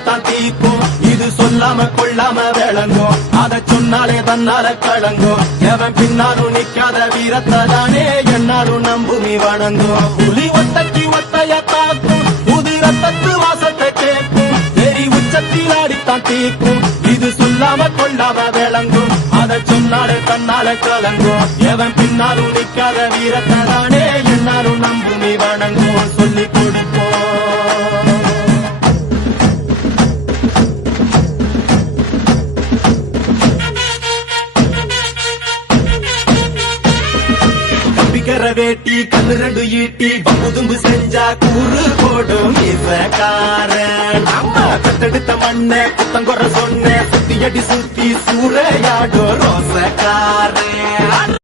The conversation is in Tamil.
அடித்தான் தீக்கும் இது சொல்லாம கொள்ளாம விளங்கும் அத சொன்னாலே தன்னால கலங்கும் எவன் பின்னாலும் நிக்காத வீரத்தை தானே என்னாலும் நம்புமி வணங்கும் புலி ஒத்தைக்கு ஒத்தைய தாக்கும் புது ரத்தத்து வாசத்தை கேட்கும் வெறி உச்சத்தில் அடித்தான் தீக்கும் இது சொல்லாம கொள்ளாம விளங்கும் அத சொன்னாலே தன்னால கலங்கும் எவன் பின்னாலும் நிக்காத வீரத்தை தானே என்னாலும் நம்புமி வணங்கும் சொல்லிக் கொடுப்போம் வேட்டி கண்ணு ரெண்டு ஈட்டி பம்புதும்பு செஞ்சா கூறு போடும் இசக்காரன் அம்மா கத்தெடுத்த மண்ண குத்தங்குற சொன்ன சுத்தி அடி சுத்தி சூறையாடும் ரோசக்காரன்